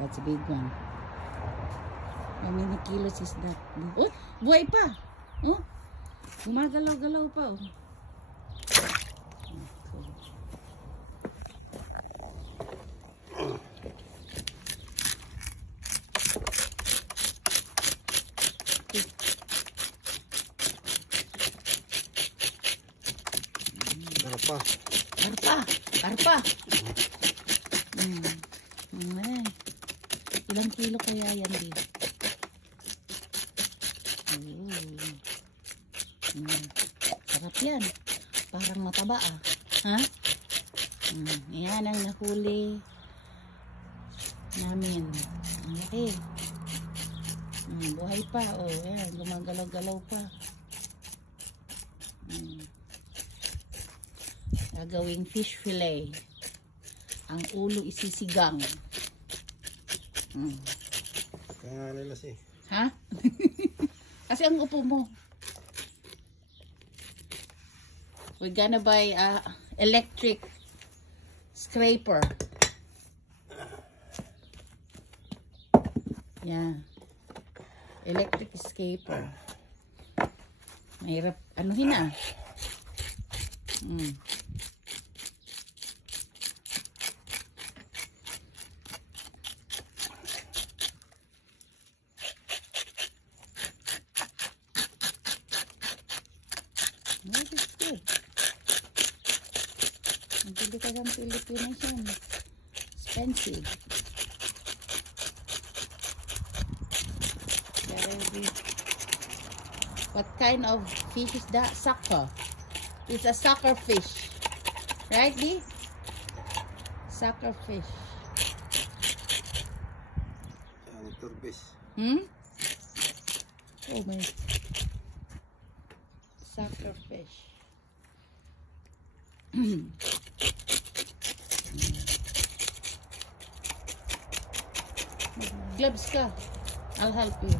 That's a big one. How many kilos is that? Oh, buhay pa. Oh, gumagalaw-galaw pa. Oh. Karpa. Karpa. Ilang kilo kaya yan din? Sarap yan. Parang mataba ah. Ha? Yan ang nahuli namin. Ang laki. Buhay pa. Oh, yan. Gumagalaw-galaw pa. Gagawing fish fillet. Ang ulo isisigang. Kaya nila siya. Ha? Kasi ang upo mo. We're gonna buy a electric scraper. Yeah. Electric scraper. Mahirap. Anuhin na. That is good. Nagbili ka ng Pilipinas yan. Expensive. What kind of fish is that? Sucker. It's a sucker fish. Right, D? Sucker fish. Turbis. Oh my. Sucker fish. Gloves ka. I'll help you.